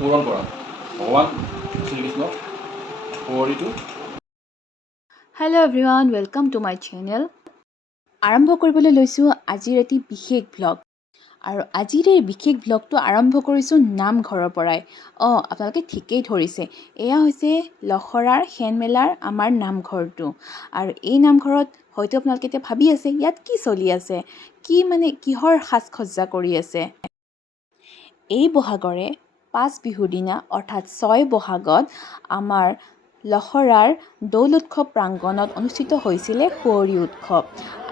পূৰণ কৰা ভগৱান শ্ৰীকৃষ্ণক সুঁৱৰিটো। Hello' everyone, welcome to my channel. আৰম্ভ কৰিবলৈ লৈছোঁ আজিৰ এটি বিশেষ ভ্লগ। আৰু আজিৰ এই বিশেষ ভ্লগটো আৰম্ভ কৰিছোঁ নামঘৰৰ পৰাই। আপোনালোকে ঠিকেই ধৰিছে, এয়া হৈছে লখৰাৰ সেনমেলাৰ আমাৰ নামঘৰটো। আৰু এই নামঘৰত হয়তো আপোনালোকে এতিয়া ভাবি আছে ইয়াত কি চলি আছে, কিহৰ সাজ সজ্জা কৰি আছে। এই বহাগৰে 5 বিহুৰ দিনা অৰ্থাৎ 6 বহাগত আমাৰ লখৰাৰ দৌল উৎসৱ প্ৰাংগণত অনুষ্ঠিত হৈছিলে সুঁৱৰি উৎসৱ।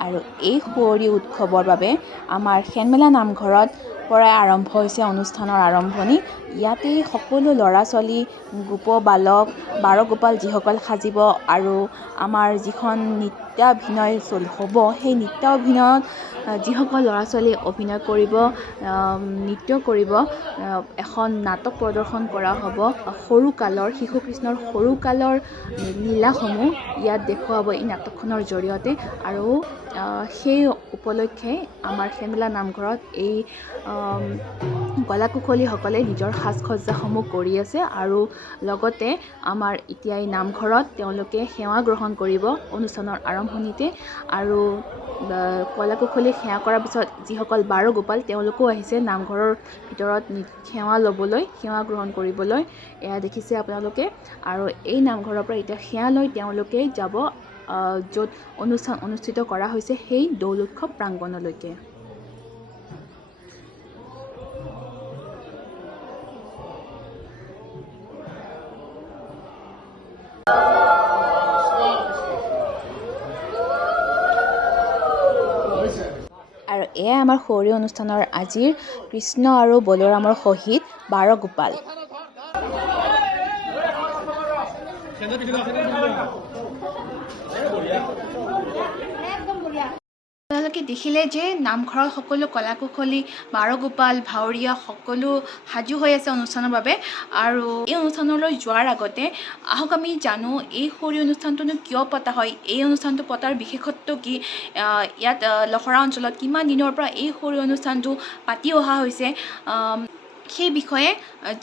আৰু এই সুঁৱৰি উৎসৱৰ বাবে আমাৰ সেনমেলা নামঘৰত পৰাই আৰম্ভ হৈছে অনুষ্ঠানৰ আৰম্ভণি। ইয়াতেই সকলো ল'ৰা ছোৱালী, গোপ বালক, বাৰগোপাল যিসকল সাজিব আৰু আমাৰ যিখন নৃত্যাভিনয় হ'ব, সেই নৃত্যাভিনয়ত যিসকল ল'ৰা ছোৱালী অভিনয় কৰিব, নৃত্য কৰিব, এখন নাটক প্ৰদৰ্শন কৰা হ'ব। সৰুকালৰ শিশুকৃষ্ণৰ সৰুকালৰ লীলাসমূহ ইয়াত দেখুৱাব এই নাটকখনৰ জৰিয়তে। আৰু সেই উপলক্ষে আমাৰ সেনমেলা নামঘৰত এই কলাকুশলীসকলে নিজৰ সাজ সজ্জাসমূহ কৰি আছে। আৰু লগতে আমাৰ এতিয়া এই নামঘৰত তেওঁলোকে সেৱা গ্ৰহণ কৰিব অনুষ্ঠানৰ আৰম্ভণিতে। আৰু কলাকুশলীক সেৱা কৰাৰ পিছত যিসকল বাৰগোপাল তেওঁলোকো আহিছে নামঘৰৰ ভিতৰত সেৱা ল'বলৈ, সেৱা গ্ৰহণ কৰিবলৈ। এয়া দেখিছে আপোনালোকে। আৰু এই নামঘৰৰ পৰা এতিয়া সেৱা লৈ তেওঁলোকে যাব য'ত অনুষ্ঠান অনুষ্ঠিত কৰা হৈছে সেই দৌল উৎসৱ প্ৰাংগণলৈকে। আৰু এয়াই আমাৰ সুঁৱৰি অনুষ্ঠানৰ আজিৰ কৃষ্ণ আৰু বলোৰামৰ সহিত বাৰগোপাল। আপোনালোকে দেখিলে যে নামঘৰত সকলো কলাকুশলী, বাৰগোপাল, ভাৱৰীয়া সকলো সাজু হৈ আছে অনুষ্ঠানৰ বাবে। আৰু এই অনুষ্ঠানলৈ যোৱাৰ আগতে আহক আমি জানো এই সুঁৱৰি অনুষ্ঠানটোনো কিয় পতা হয়, এই অনুষ্ঠানটো পতাৰ বিশেষত্ব কি, ইয়াত লখৰা অঞ্চলত কিমান দিনৰ পৰা এই সুঁৱৰি অনুষ্ঠানটো পাতি অহা হৈছে, সেই বিষয়ে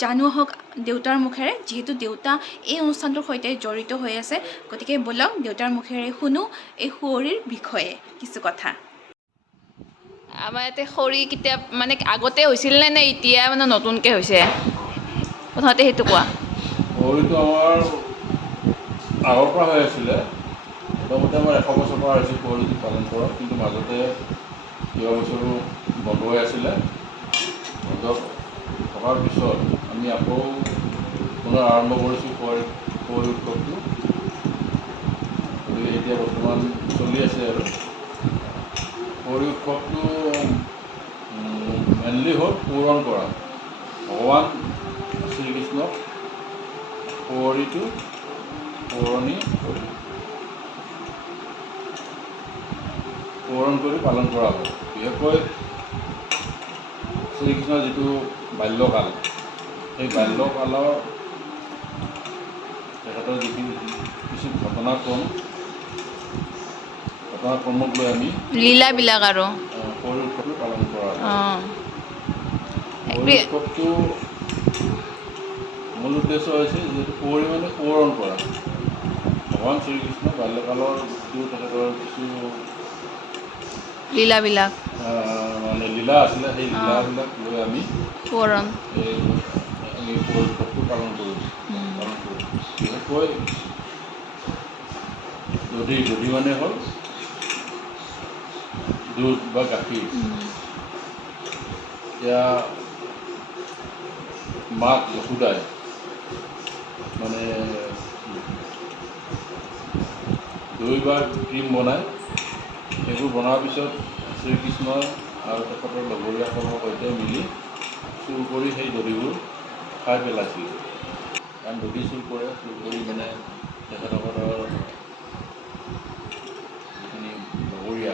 জানো আহক দেউতাৰ মুখেৰে। যিহেতু দেউতা এই অনুষ্ঠানটোৰ সৈতে জড়িত হৈ আছে, গতিকে ব'লক দেউতাৰ মুখেৰে শুনো এই সুঁৱৰিৰ বিষয়ে কিছু কথা। আমাৰ ইয়াতে খৰি কেতিয়া আগতে হৈছিল নে এতিয়া নতুনকৈ হৈছে? প্ৰথমতে সেইটো কোৱা। সুঁৱৰিটো আমাৰ আগৰ পৰা হৈ আছিলে। মোটামুটি আমাৰ 100 বছৰ পৰা হৈছে সুঁৱৰিটো পালন কৰা। কিন্তু মাজতে কেইবাবছৰো বন্ধ হৈ আছিলে। বন্ধ থকাৰ পিছত আমি আকৌ পুনৰ আৰম্ভ কৰিছোঁ সুঁৱৰি উৎসৱটো। গতিকে এতিয়া বৰ্তমান চলি আছে। আৰু সুঁৱৰি উৎসৱটো মেইনলি হ'ল পূৰণ কৰা ভগৱান শ্ৰীকৃষ্ণক সুঁৱৰিটো পুৰণি পূৰণ কৰি পালন কৰা হয়। বিশেষকৈ শ্ৰীকৃষ্ণৰ যিটো বাল্যকাল, সেই বাল্যকালৰ তেখেতৰ যিখিনি কিছু ঘটনাক্ৰমক লৈ আমি লীলাবিলাক আৰু সুঁৱৰি উৎসৱটো পালন কৰা হয়। সুঁৱৰি উৎসৱটো মূল উদ্দেশ্য হৈছে যিহেতু সুঁৱৰি মানে সোঁৱৰণ কৰা ভগৱান শ্ৰীকৃষ্ণ বাল্যকালৰ যিটো তেখেতৰ কিছু লীলাবিলাক লীলা আছিলে, সেই লীলাবিলাক লৈ আমি সোঁৱৰণ এই সুঁৱৰি উৎসৱটো পালন কৰোঁ। বিশেষকৈ দধি মানে হ'ল দুধ বা গাখীৰ। এতিয়া মাক যশোদাই দৈ বা ক্ৰীম বনায়। সেইবোৰ বনোৱাৰ পিছত শ্ৰীকৃষ্ণই আৰু তেখেতৰ লগৰীয়াসকলৰ সৈতে মিলি চুৰ কৰি সেই দধিবোৰ খাই পেলাইছিল। কাৰণ দধি চুৰ কৰি তেখেতসকলৰ যিখিনি লগৰীয়া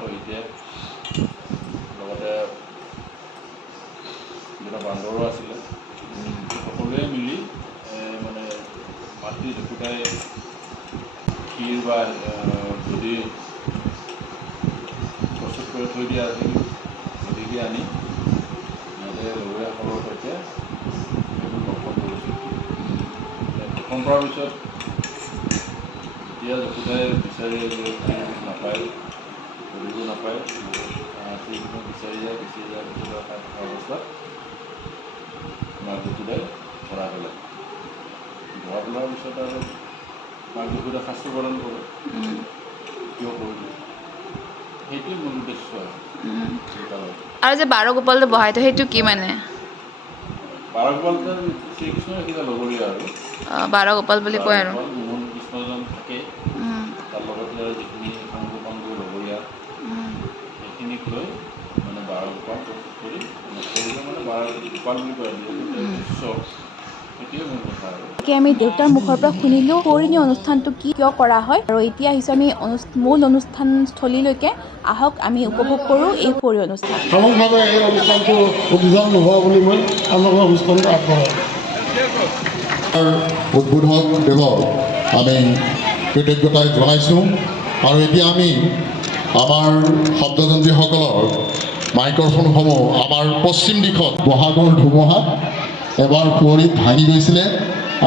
সৈতে লগতে যিবিলাক বান্দৰো আছিলে, সকলোৱে মিলি মাতৃ যশোদাই ক্ষীৰ বা দধি প্ৰস্তুত কৰি থৈ দিয়া দধিকে আনি লগৰীয়াসকলৰ সৈতে শাসন কৰাৰ পিছত এতিয়া যশোদাই বিচাৰি নাপায়, কৰিব নাপায়, সেইখিনি বিচাৰি যায় পিছত অৱস্থাত মাক যশোদাই ধৰা পেলায়। ধৰা পেলোৱাৰ পিছত আৰু মাক যশোদাই শাস্তি প্ৰদান কৰে, কিয় কৰিলে, সেইটোৱে মূল উদ্দেশ্য আৰু। আৰু যে বাৰগোপালটো বহাইতো সেইটো কি মানে? বাৰগোপাল শ্ৰীকৃষ্ণৰ এতিয়া লগৰীয়া আৰু বাৰগোপাল বুলি কয় আৰু। মোহন কৃষ্ণজন থাকে, তাৰ লগতে আৰু যিখিনি সংগু সংগু লগৰীয়া সেইখিনিক লৈ মানে বাৰগোপাল প্ৰস্তুত কৰি মানে বাৰগোপাল বুলি কয় উৎসৱ, সেইটোৱে মূল কথা আৰু। এতিয়া আমি দেউতাৰ মুখৰ পৰা শুনিলোঁ সৌৰিনী অনুষ্ঠানটো কিয় কৰা হয়, আৰু এতিয়া আহিছোঁ আমি মূল অনুষ্ঠানস্থলীলৈকে। আহক আমি উপভোগ কৰোঁ এই সৌৰি অনুষ্ঠান। সামূহিকভাৱে এই অনুষ্ঠানটো উদ্বোধন নোহোৱা বুলি মই আপোনালোকৰ অনুষ্ঠানটো আগবঢ়াওঁ। উদ্বোধক দেৱক আমি কৃতজ্ঞতা জনাইছোঁ। আৰু এতিয়া আমি আমাৰ শব্দযন্ত্ৰীসকলৰ মাইক্ৰফোনসমূহ আমাৰ পশ্চিম দিশত বহাগৰ ধুমুহাত এবাৰ কুঁৱৰীত ভাঙি গৈছিলে,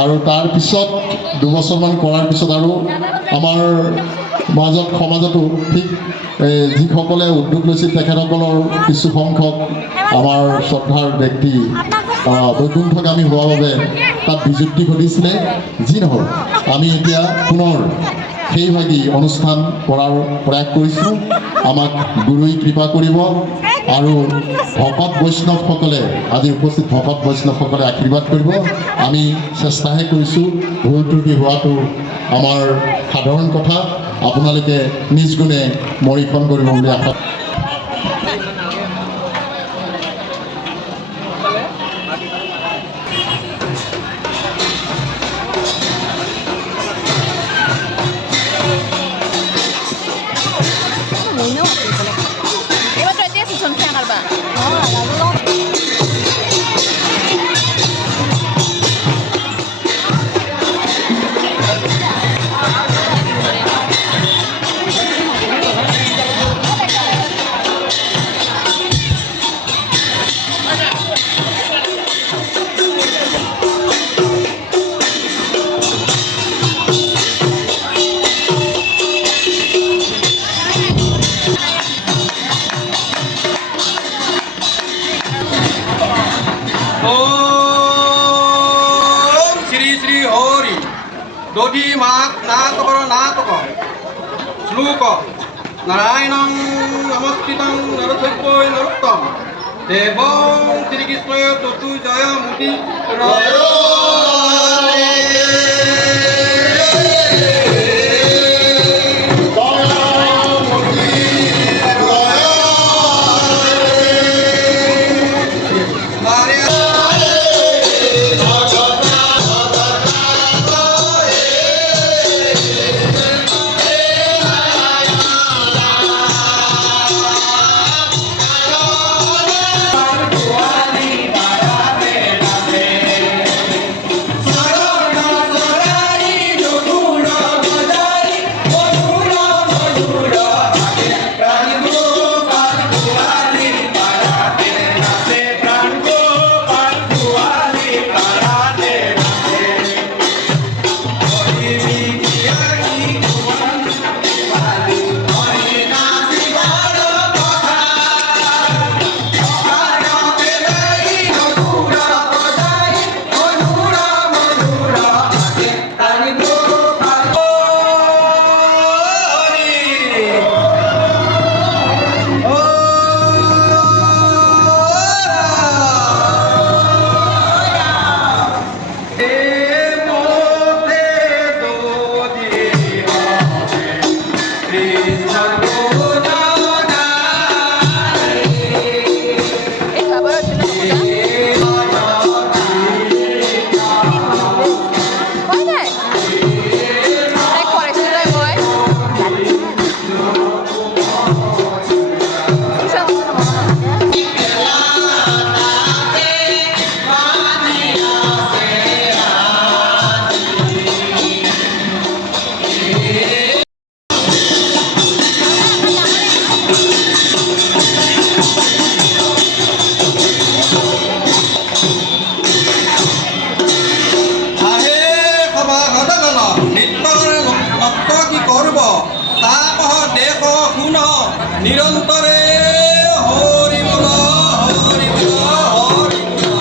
আৰু তাৰপিছত দুবছৰমান কৰাৰ পিছত আৰু আমাৰ সমাজতো ঠিক যিসকলে উদ্যোগ লৈছিল তেখেতসকলৰ কিছু সংখ্যক আমাৰ শ্ৰদ্ধাৰ ব্যক্তি বৈকুণ্ঠগামী হোৱাৰ বাবে তাত বিযুক্তি ঘটিছিলে। যি নহওক, আমি এতিয়া পুনৰ সেইভাগী অনুষ্ঠান কৰাৰ প্ৰয়াস কৰিছোঁ। আমাক গুৰুই কৃপা কৰিব আৰু ভকত বৈষ্ণৱসকলে, আজি উপস্থিত ভকত বৈষ্ণৱসকলে আশীৰ্বাদ কৰিব। আমি চেষ্টাহে কৰিছোঁ, ভুল ত্ৰুটি হোৱাটো আমাৰ সাধাৰণ কথা। আপোনালোকে নিজ গুণে মৰীক্ষণ কৰিব বুলি আশা। এইবাৰতো এতিয়া চোন খেয়া মাৰবা। দধি মাক নাটক শ্লোক নাৰায়ণং নমস্কৃতং নৰসভ্যৈ নৰোত্তম দেবং শ্ৰীকৃষ্ণয় ততু জয় মুদি নিৰন্তৰে হৰি বল হৰি বল হৰি বল।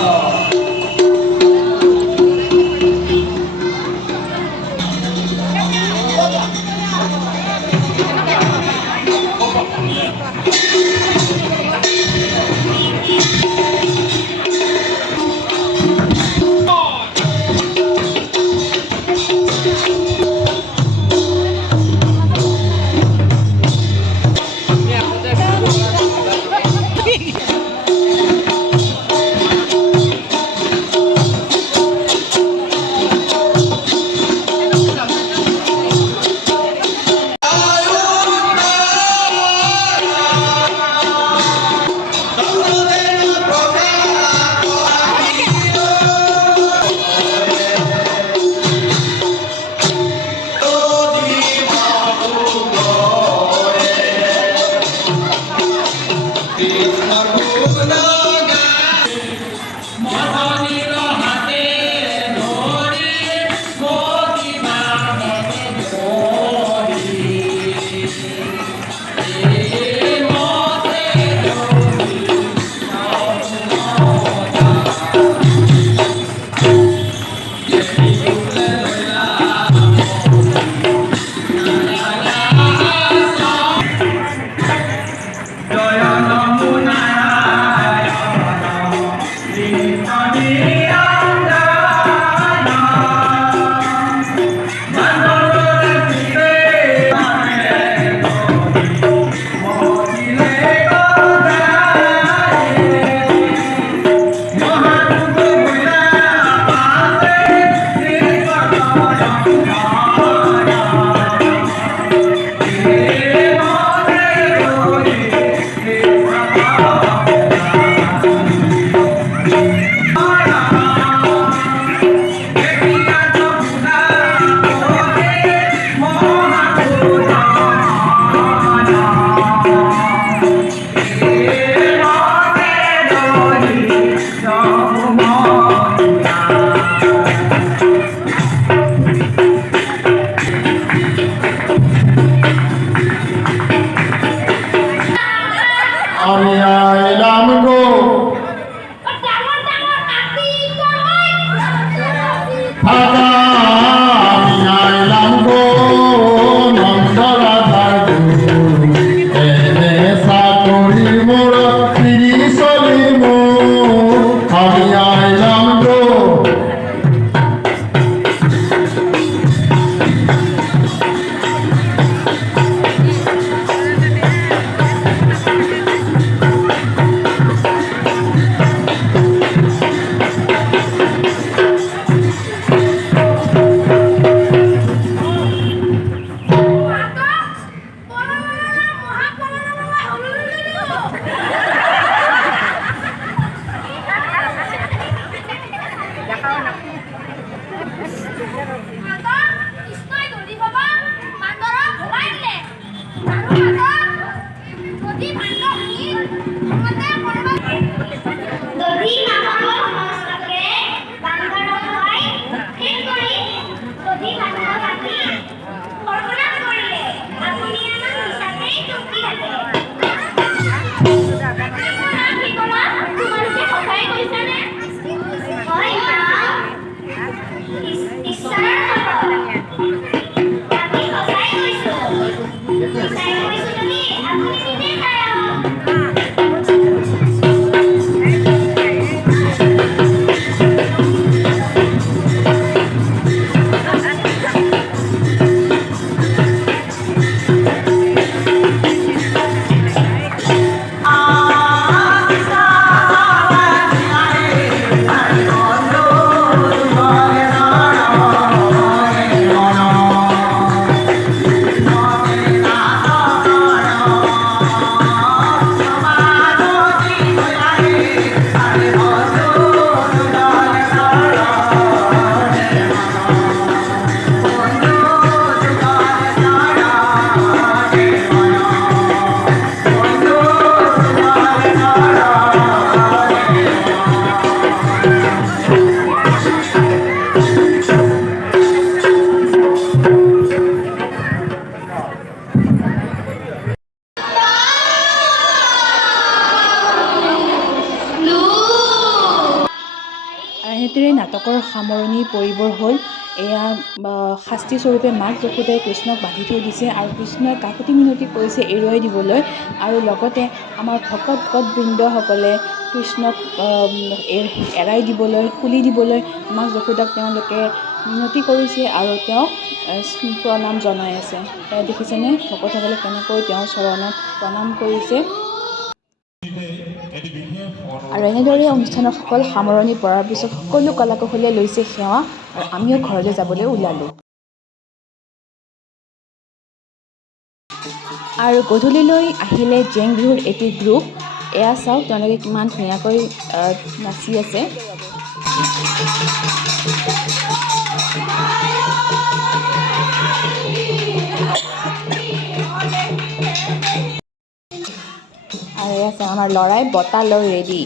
আমি আইলাম গো দাদা আমি আইলাম গো নন্দরাধার এনে চাকরি মোর ফিরি চলিম আমি আইলাম গো Thank you. এনেদৰে নাটকৰ সামৰণি পৰিবৰ হ'ল। এয়া শাস্তিস্বৰূপে মাক যশোদাই কৃষ্ণক বান্ধি থৈ দিছে আৰু কৃষ্ণই কাকুতি মিনতি কৰিছে এৰুৱাই দিবলৈ, আৰু লগতে আমাৰ ভকতবৃন্দসকলে কৃষ্ণক এৰাই দিবলৈ, খুলি দিবলৈ মাক যশোদাক তেওঁলোকে মিনতি কৰিছে আৰু তেওঁক প্ৰণাম জনাই আছে। এয়া দেখিছেনে ভকতসকলে কেনেকৈ তেওঁৰ চৰণত প্ৰণাম কৰিছে। আৰু এনেদৰে অনুষ্ঠানৰ সকল সামৰণি পৰাৰ পিছত সকলো কলাকুশলীয়ে লৈছে সেৱা, আৰু আমিও ঘৰলৈ যাবলৈ ওলালোঁ। আৰু গধূলিলৈ আহিলে জেং বিহুৰ এটি গ্ৰুপ। এয়া চাওক তেওঁলোকে কিমান ধুনীয়াকৈ নাচি আছে। আৰু এয়া চাওক আমাৰ ল'ৰাই বঁটা লৈ ৰেডি।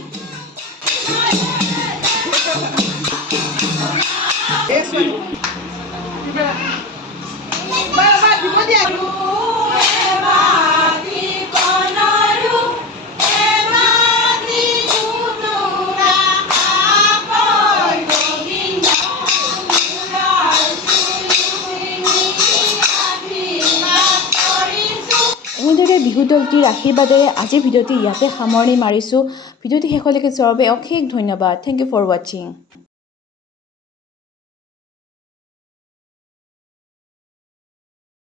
এনেদৰে বিহু দলটিৰ আশীৰ্বাদেৰে আজিৰ ভিডিঅ'টি ইয়াতে সামৰণি মাৰিছোঁ। ভিডিঅ'টি শেষলৈকে চোৱাৰ বাবে অশেষ ধন্যবাদ। থেংক ইউ ফৰ ৱাচিং।